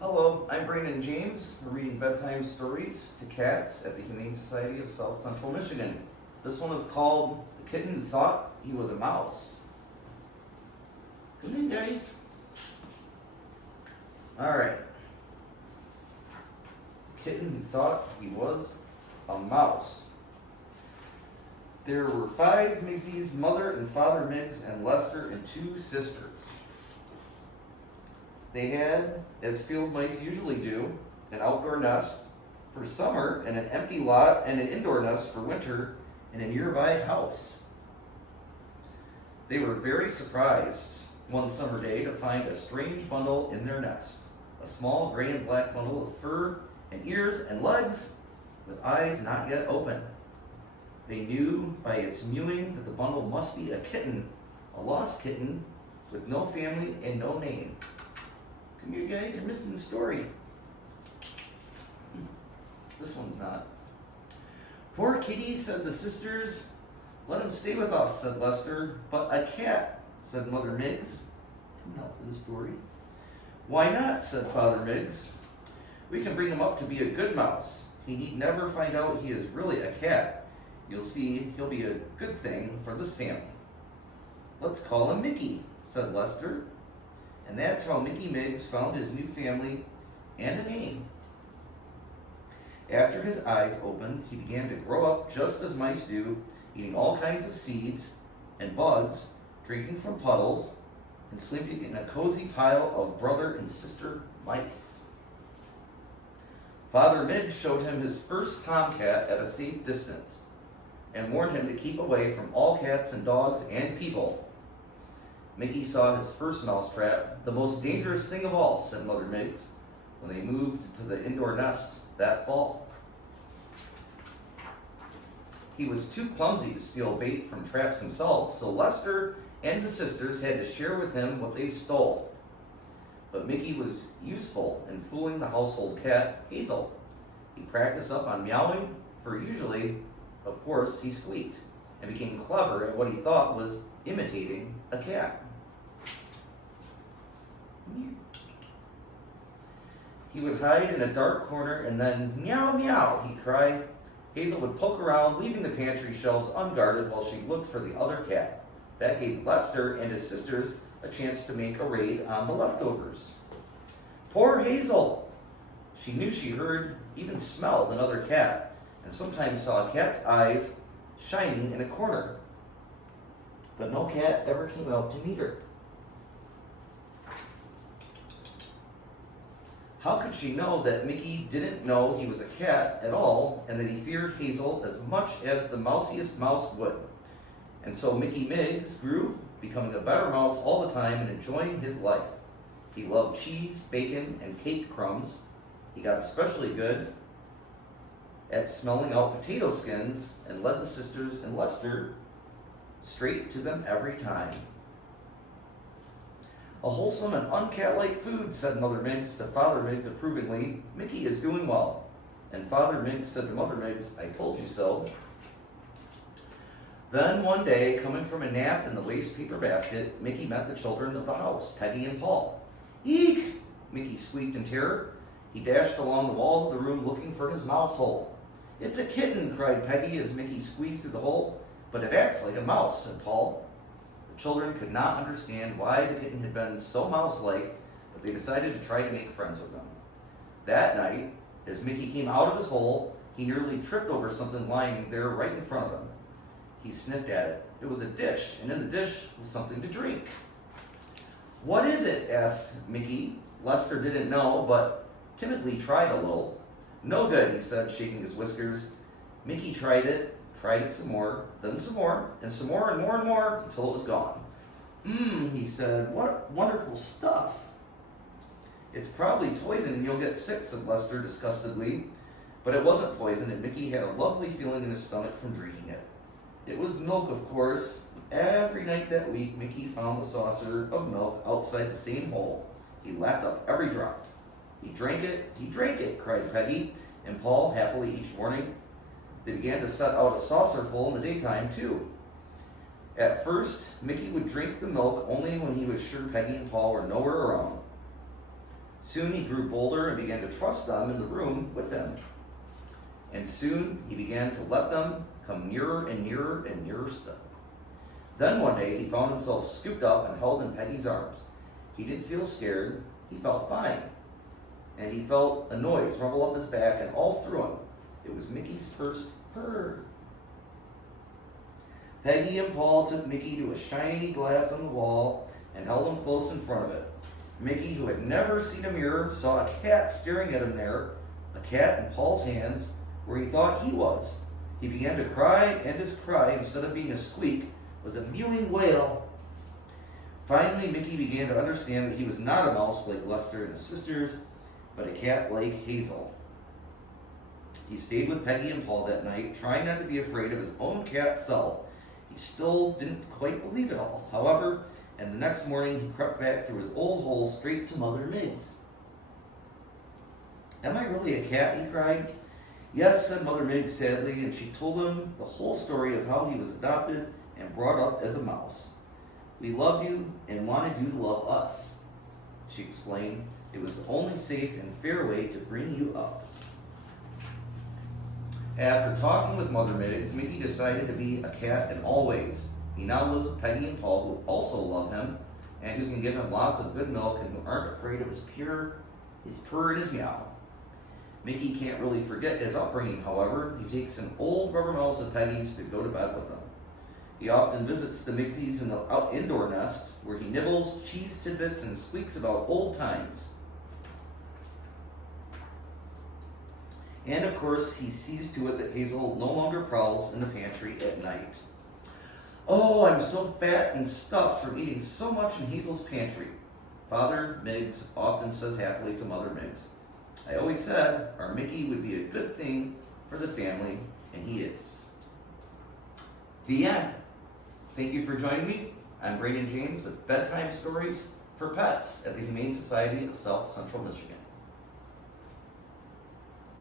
Hello, I'm Brandon James. We're reading bedtime stories to cats at the Humane Society of South Central Michigan. This one is called The Kitten Who Thought He Was a Mouse. Come in, guys. Alright. Kitten Who Thought He Was a Mouse. There were 5 Migsies, Mother and Father Miggs, and Lester, and 2 sisters. They had, as field mice usually do, an outdoor nest for summer and an empty lot and an indoor nest for winter in a nearby house. They were very surprised one summer day to find a strange bundle in their nest, a small gray and black bundle of fur and ears and legs with eyes not yet open. They knew by its mewing that the bundle must be a kitten, a lost kitten with no family and no name. Come here, guys, you're missing the story. This one's not. Poor kitty, said the sisters. Let him stay with us, said Lester. But a cat, said Mother Miggs. Come out for the story. Why not, said Father Miggs. We can bring him up to be a good mouse. He need never find out he is really a cat. You'll see he'll be a good thing for this family. Let's call him Mickey, said Lester. And that's how Mickey Miggs found his new family and a name. After his eyes opened, he began to grow up just as mice do, eating all kinds of seeds and bugs, drinking from puddles, and sleeping in a cozy pile of brother and sister mice. Father Miggs showed him his first tomcat at a safe distance and warned him to keep away from all cats and dogs and people. Mickey saw his first mousetrap, the most dangerous thing of all, said Mother Miggs, when they moved to the indoor nest that fall. He was too clumsy to steal bait from traps himself, so Lester and the sisters had to share with him what they stole. But Mickey was useful in fooling the household cat, Hazel. He practiced up on meowing, for usually, of course, he squeaked, and became clever at what he thought was imitating a cat. He would hide in a dark corner and then meow meow, he'd cry. Hazel would poke around, leaving the pantry shelves unguarded while she looked for the other cat. That gave Lester and his sisters a chance to make a raid on the leftovers. Poor Hazel! She knew she heard, even smelled another cat, and sometimes saw a cat's eyes shining in a corner. But no cat ever came out to meet her. How could she know that Mickey didn't know he was a cat at all and that he feared Hazel as much as the mousiest mouse would? And so Mickey Miggs grew, becoming a better mouse all the time and enjoying his life. He loved cheese, bacon, and cake crumbs. He got especially good at smelling out potato skins and led the sisters and Lester straight to them every time. A wholesome and uncat-like food, said Mother Miggs to Father Miggs approvingly. Mickey is doing well. And Father Miggs said to Mother Miggs, I told you so. Then one day, coming from a nap in the waste paper basket, Mickey met the children of the house, Peggy and Paul. Eek! Mickey squeaked in terror. He dashed along the walls of the room looking for his mouse hole. It's a kitten, cried Peggy as Mickey squeezed through the hole. But it acts like a mouse, said Paul. The children could not understand why the kitten had been so mouse-like, but they decided to try to make friends with them. That night, as Mickey came out of his hole, he nearly tripped over something lying there right in front of him. He sniffed at it. It was a dish, and in the dish was something to drink. What is it? Asked Mickey. Lester didn't know, but timidly tried a little. No good, he said, shaking his whiskers. Mickey tried it some more, then some more, and some more and more until it was gone. He said, what wonderful stuff. It's probably poison and you'll get sick, said Lester disgustedly. But it wasn't poison, and Mickey had a lovely feeling in his stomach from drinking it. It was milk, of course. Every night that week, Mickey found a saucer of milk outside the same hole. He lapped up every drop. He drank it, cried Peggy and Paul happily each morning. They began to set out a saucerful in the daytime, too. At first, Mickey would drink the milk only when he was sure Peggy and Paul were nowhere around. Soon he grew bolder and began to trust them in the room with him. And soon he began to let them come nearer and nearer and nearer still. Then one day he found himself scooped up and held in Peggy's arms. He didn't feel scared, he felt fine. And he felt a noise rumble up his back and all through him. It was Mickey's first purr. Peggy and Paul took Mickey to a shiny glass on the wall and held him close in front of it. Mickey, who had never seen a mirror, saw a cat staring at him there, a cat in Paul's hands, where he thought he was. He began to cry, and his cry, instead of being a squeak, was a mewing wail. Finally, Mickey began to understand that he was not a mouse like Lester and his sisters, but a cat like Hazel. He stayed with Peggy and Paul that night, trying not to be afraid of his own cat self. He still didn't quite believe it all. However, and the next morning he crept back through his old hole straight to Mother Miggs. "Am I really a cat?" he cried. "Yes," said Mother Miggs sadly, and she told him the whole story of how he was adopted and brought up as a mouse. "We loved you and wanted you to love us," she explained. "It was the only safe and fair way to bring you up." After talking with Mother Miggs, Mickey decided to be a cat in all ways. He now lives with Peggy and Paul, who also love him, and who can give him lots of good milk and who aren't afraid of his purr, and his meow. Mickey can't really forget his upbringing, however. He takes an old rubber mouse of Peggy's to go to bed with him. He often visits the Migsies in the indoor nest, where he nibbles cheese tidbits and squeaks about old times. And of course, he sees to it that Hazel no longer prowls in the pantry at night. "Oh, I'm so fat and stuffed from eating so much in Hazel's pantry," Father Miggs often says happily to Mother Miggs. "I always said our Mickey would be a good thing for the family, and he is." The end. Thank you for joining me. I'm Brandon James with Bedtime Stories for Pets at the Humane Society of South Central Michigan.